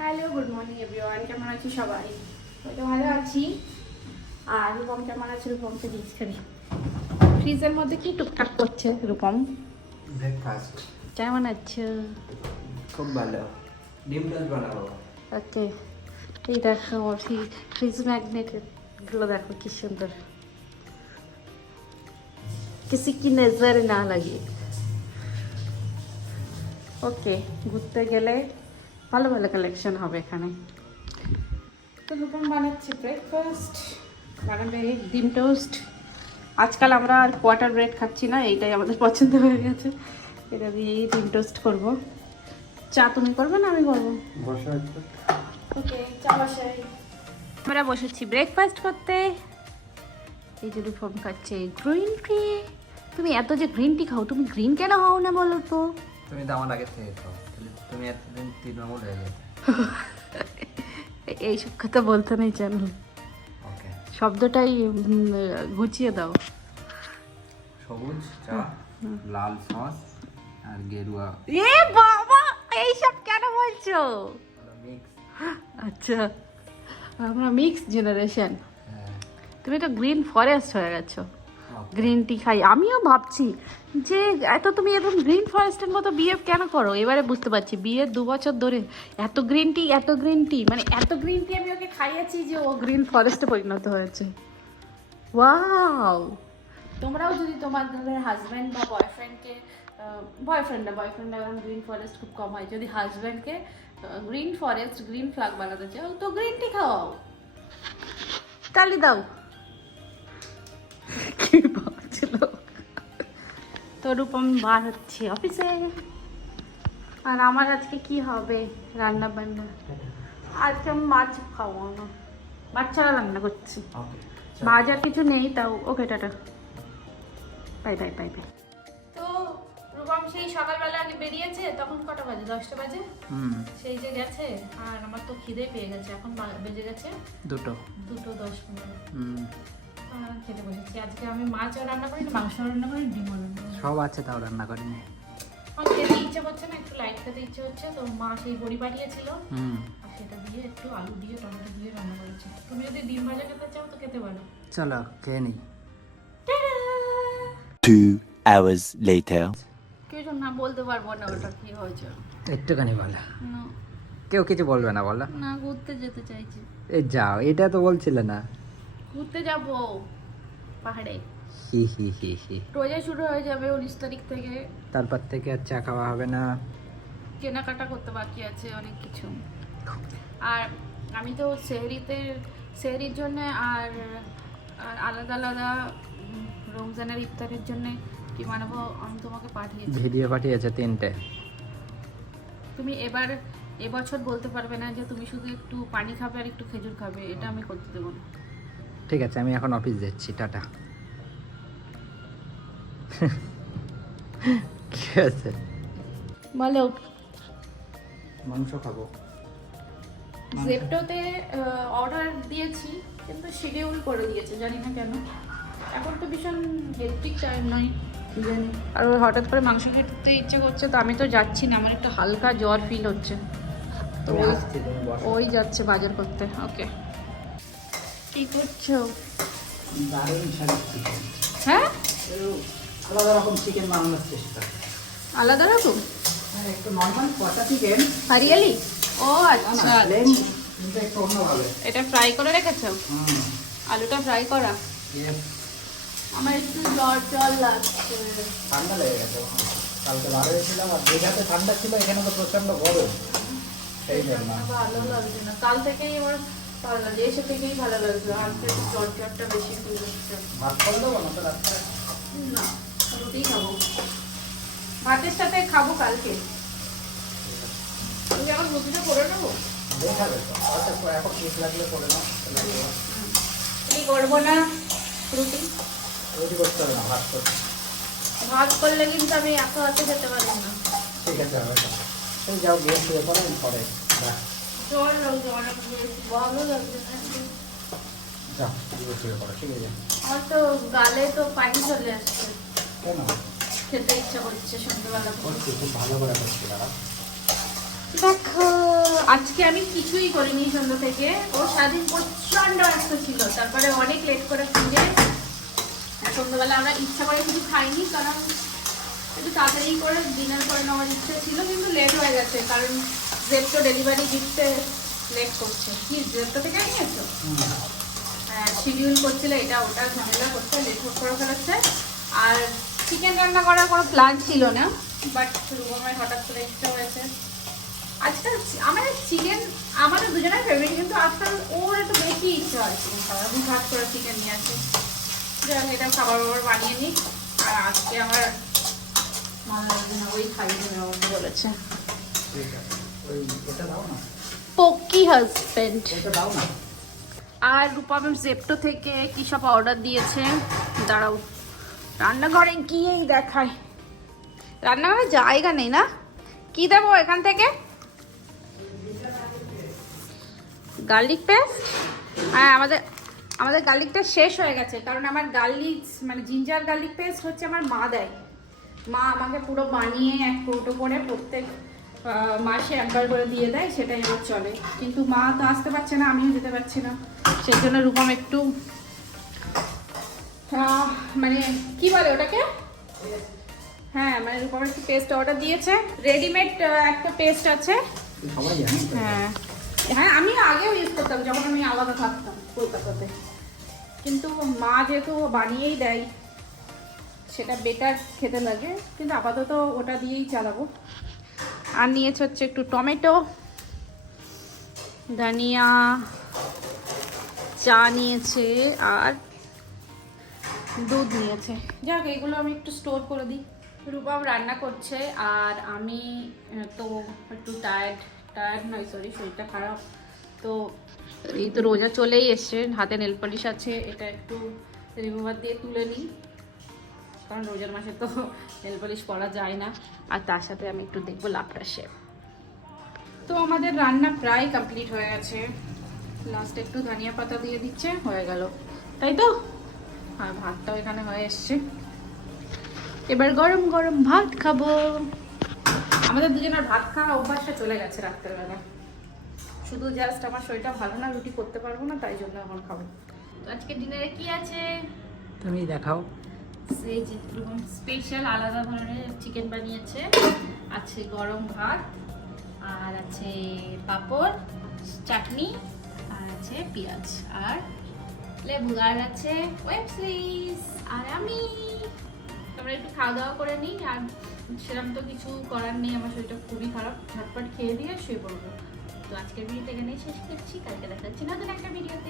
Hello, good morning everyone. কেমন আছি সবাই? হয়তো ভালো আছি। আর রূপম কেমন আছে? রূপমকে জিজ্ঞেস করি। ফ্রিজের মধ্যে কি টুকটাক করছে রূপম? ব্রেকফাস্ট। কেমন আছো? খুব ভালো। ডিম টোস্ট বানাবো। ওকে, এই দেখো ফ্রিজ ম্যাগনেট গুলো দেখো কি সুন্দর, কিসি কি নজর না লাগে। ওকে, ঘুরতে গেলে ভালো ভালো কালেকশন হবে এখানে। তো রূপম বানাচ্ছে ব্রেকফাস্ট, বানাবে ডিম টোস্ট। আজকাল আমরা আর কোয়ার্টার ব্রেড খাচ্ছি না, এইটাই আমাদের পছন্দ হয়ে গেছে। এটা দিয়েই ডিম টোস্ট করবো। চা তুমি করবে না আমি করবো? ওকে, চা বসাই। আমরা বসেছি ব্রেকফাস্ট করতে। এই যে রূপম খাচ্ছে গ্রিন টি। তুমি এত যে গ্রিন টি খাও, তুমি গ্রিন কেন হও না বলো তো? তুমি তো আমার আগে থেকে খাও, তুমি এতদিন তৃণমূল হয়ে যেতে। এইসব কথা বলতে নেই জানো, ওকে। শব্দটাই গুছিয়ে দাও। সবুজ চা, লাল সস আর গেরুয়া এ বাবা, এইসব কেন বলছো? মিক্স। আচ্ছা, আমরা মিক্স জেনারেশন। হ্যাঁ। তুমি তো গ্রিন ফরেস্ট হয়ে গেছো। Okay. গ্রিন টি খাই, আমিও ভাবছি যে তুমি এরকম গ্রিন ফরেস্টের মতো বিয়ে কেন করো। এবারে বুঝতে পারছি, বিয়ের 2 বছর ধরে এত গ্রিন টি মানে এত গ্রিন টি আমি ওকে খাইয়েছি যে ও গ্রিন ফরেস্টে পরিণত হয়েছে। ওয়াও! তোমরাও যদি তোমাদের হাজব্যান্ড বা বয়ফ্রেন্ডকে, বয়ফ্রেন্ড এখন গ্রিন ফরেস্ট খুব কম হয়, যদি হাজব্যান্ডকে গ্রিন ফরেস্ট গ্রিন ফ্ল্যাগ বানাতে চাও তো গ্রিন টি খাওয়াও, তালি দাও। কি ভাবছিল? তো রূপম বার হচ্ছে অফিসে। আর আমার আজকে কি হবে রান্না বান্না? আজকে আমি মাছ খাবো না, বাচ্চারা রান্না করছি। ওকে। মাছ আর কিছু নেই তাও। Okay, tata, bye bye bye bye. তো রূপম সেই সকালবেলা আগে বেরিয়েছে, তখন কটা বাজে? 10টা বাজে। সেই যে গেছে, আর আমার তো খিদে পেয়ে গেছে। এখন বেজে গেছে 2:10। খেতে বসেছি। আজকে আমি মাছও রান্না করি, মাংসও রান্না করি, ডিমও রান্না করি। সব আছে, তাও রান্না করিনি। আমার খেতে ইচ্ছে করছে না, একটু লাইট খেতে ইচ্ছে হচ্ছে, তো মা সেই বড়ি পাঠিয়েছিল, আর সেটা দিয়ে একটু আলু দিয়ে টমেটো দিয়ে রান্না করেছি। তুমি যদি ডিম ভাজা খেতে চাও তো খেতে পারো। চলো খেয়ে নিই। 2 hours later. কিছু না বলতে পারবো না ওটা কি হয়েছে। একটুখানি বলো। না, কেউ কিছু বলবে না, বলো। না, ঘুরতে যেতে চাইছি। এই যাও, এটা তো বলছিলে না। ঘুরতে যাবো পাহাড়ে। হি হি হি হি। রোজা শুরু হয়ে যাবে 19 তারিখ থেকে। তারপর থেকে আর চা খাওয়া হবে না। কেনাকাটা করতে বাকি আছে অনেক কিছু। আর আমি তো সেহরির জন্য আর আলাদা আলাদা রমজানের ইফতারের জন্য কি বানাবো আমি তোমাকে পাঠিয়েছি। ভিডিও পাঠিয়েছে 3টে। তুমি এবছর বলতে পারবে না যে তুমি শুধু একটু পানি খাবে আর একটু খেজুর খাবে, এটা আমি করতে দেবো না। ঠিক আছে, আমি এখন অফিস যাচ্ছি, টাটা। কি আছে? বলো। মাংস খাবো। জেপ্টোতে অর্ডার দিয়েছি, কিন্তু শিডিউল করে দিয়েছে, জানি না কেন। এখন তো ভীষণ হেক্টিক টাইম নয়, কি জানি। আর ওই হঠাৎ করে মাংস খেতে ইচ্ছে করছে, তো আমি তো যাচ্ছি না, আমার একটু হালকা জ্বর ফিল হচ্ছে, তো ওই যাচ্ছে বাজার করতে। ওকে, কি করছো? হ্যাঁ, আলাদা রকম চিকেন বানানোর চেষ্টা। আলাদা রকম একটু নর্মাল কষা চিকেন। হারিয়ালি? ও আচ্ছা, একটু অন্যভাবে। এটা ফ্রাই করে রেখেছো? আলুটা ফ্রাই করা। আমার একটু জ্বর লাগছে। ঠান্ডা লেগে গেছে। কালকে বার হয়েছিলাম, আর দীঘাতে ঠান্ডা ছিল, এখানে তো প্রচন্ড গরম, সেই জন্য ভালো লাগছে না। কাল থেকেই আমার ভালো লাগে, এসে থেকেই ভালো লাগছে। আর একটু জ্বরটা বেশি ফিল হচ্ছে। ভাত করে দেবো না তো রাত্রে? না, রুটিই খাবো, ভাতের সাথে খাবো কালকে। তুমি এখন রুটিটা করে নেবো? দেখাবে তো, হয়তো এখন ঠিক লাগলে করে নাও। তুমি করবো না রুটি? রুটি করতে হবে না, ভাত করতে। ভাত করলে কিন্তু আমি এত হাতে খেতে পারবো না। ঠিক আছে, হবে না। এই যাও, গিয়ে শুয়ে পড়ো, আমি পরে জ্বর লাগছে অনেক বেশি, ভালো লাগছে না। যাও, গিয়ে শুয়ে পড়ো, ঠিক আছে? আমার তো গালে তো পানি চলে আসছে, কেন? খেতে ইচ্ছা করছে সন্ধ্যেবেলা। করছি, খুব ভালো করে করছি। দাঁড়া। দেখো আজকে আমি কিছুই করিনি সন্ধ্যা থেকে। ও সারাদিন প্রচন্ড ব্যস্ত ছিল, তারপরে অনেক লেট করে ফিরে সন্ধ্যাবেলা আমরা ইচ্ছা করে কিছু খাইনি, কারণ একটু তাড়াতাড়ি করে ডিনার করে নেওয়ার ইচ্ছা ছিল, কিন্তু লেট হয়ে গেছে কারণ জেপ্টো ডেলিভারি দিতে লেট করছে। কি জেপ্টো থেকে নিয়েছো? হ্যাঁ, শিডিউল করছিল এটা ওটা ঝামেলা করতে লেট করে ফেলেছে। আর চিকেন রান্না করার কোনো প্ল্যান ছিল না, বাট রুমের হঠাৎ করে ইচ্ছা হয়েছে। আজকাল আমাদের চিকেন আমাদের দুজনের ফেভারিট, কিন্তু আজকাল ওর একটু বেশি ইচ্ছা হয় চিকেন খাওয়ার। আমি ভাত করে চিকেন নিয়ে আসি, এটা খাবার বানিয়ে নিই। আর আজকে আমার ভালো লাগবে না, ওই খাইয়ে দেবে বলেছে। পকি হাজবেন্ড। আর রূপম জেপ্টো থেকে কি সব অর্ডার দিয়েছে, দাঁড়াও রান্নাঘরে গিয়েই দেখায়। রান্নাঘরে জায়গা নেই না, কি দেবো এখান থেকে? Garlic paste. হ্যাঁ, আমাদের গার্লিকটা শেষ হয়ে গেছে, কারণ আমার গার্লিক মানে জিঞ্জার গার্লিক পেস্ট হচ্ছে আমার মা দেয়। মা আমাকে পুরো বানিয়ে এক কৌটো করে প্রত্যেক মাসে একবার করে দিয়ে দেয়, সেটাই আমার চলে। কিন্তু মা তো আসতে পারছে না, আমিও যেতে পারছি না, সেই জন্য রূপম একটু মানে কি বলে ওটাকে, হ্যাঁ মানে রূপম একটু পেস্ট অর্ডার দিয়েছে। রেডিমেড একটা পেস্ট আছে। হ্যাঁ হ্যাঁ, আমি আগেও ইউজ করতাম যখন আমি আলাদা থাকতাম কলকাতাতে, কিন্তু মা যেহেতু বানিয়েই দেয় সেটা বেটার খেতে লাগে, কিন্তু আপাতত ওটা দিয়েই চালাবো। আর নিয়েছে হচ্ছে একটু টমেটো, ধনিয়া, চা নিয়েছে আর দুধ নিয়েছে। যাক, এগুলো আমি একটু স্টোর করে দিই। রূপম রান্না করছে আর আমি তো একটু টায়ার্ড নয়, সরি, শরীরটা খারাপ। তো এই তো রোজা চলেই এসছে, হাতে নেল পলিশ আছে, এটা একটু রিমুভার দিয়ে তুলে নিই, কারণ রোজার মাসে তো নেল পলিশ করা যায় না। আর তার সাথে আমি একটু দেখবো লাভটা শেপ। তো আমাদের রান্না প্রায় কমপ্লিট হয়ে গেছে, লাস্টে একটু ধনিয়া পাতা দিয়ে দিচ্ছে, হয়ে গেল, তাই তো। আর ভাতটাও এখানে হয়ে এসছে, এবার গরম গরম ভাত খাবো। আমাদের দুজনের ভাত খাওয়া অভ্যাসটা চলে গেছে রাত্রেবেলা, শুধু জাস্ট আমার শরীরটা ভালো না, রুটি করতে পারবো না, তাই জন্য এখন খাবো। তো আজকে ডিনারে কি আছে তুমি দেখাও। সেই স্পেশাল আলাদা ধরনের চিকেন বানিয়েছে, আছে গরম ভাত, আর আছে পাঁপড়, চাটনি, আর আছে পেঁয়াজ আর লেবু, আর আছে ওয়েব সিরিজ, আর আমি। তোমরা একটু খাওয়া দাওয়া করে নিই, আর সেরকম তো কিছু করার নেই, আমার শরীরটা খুবই খারাপ, ঝটপট খেয়ে দিয়ে শুয়ে পড়বো। তো আজকের ভিডিওটা এখানেই শেষ করছি, কালকে দেখাচ্ছি নতুন একটা ভিডিওতে।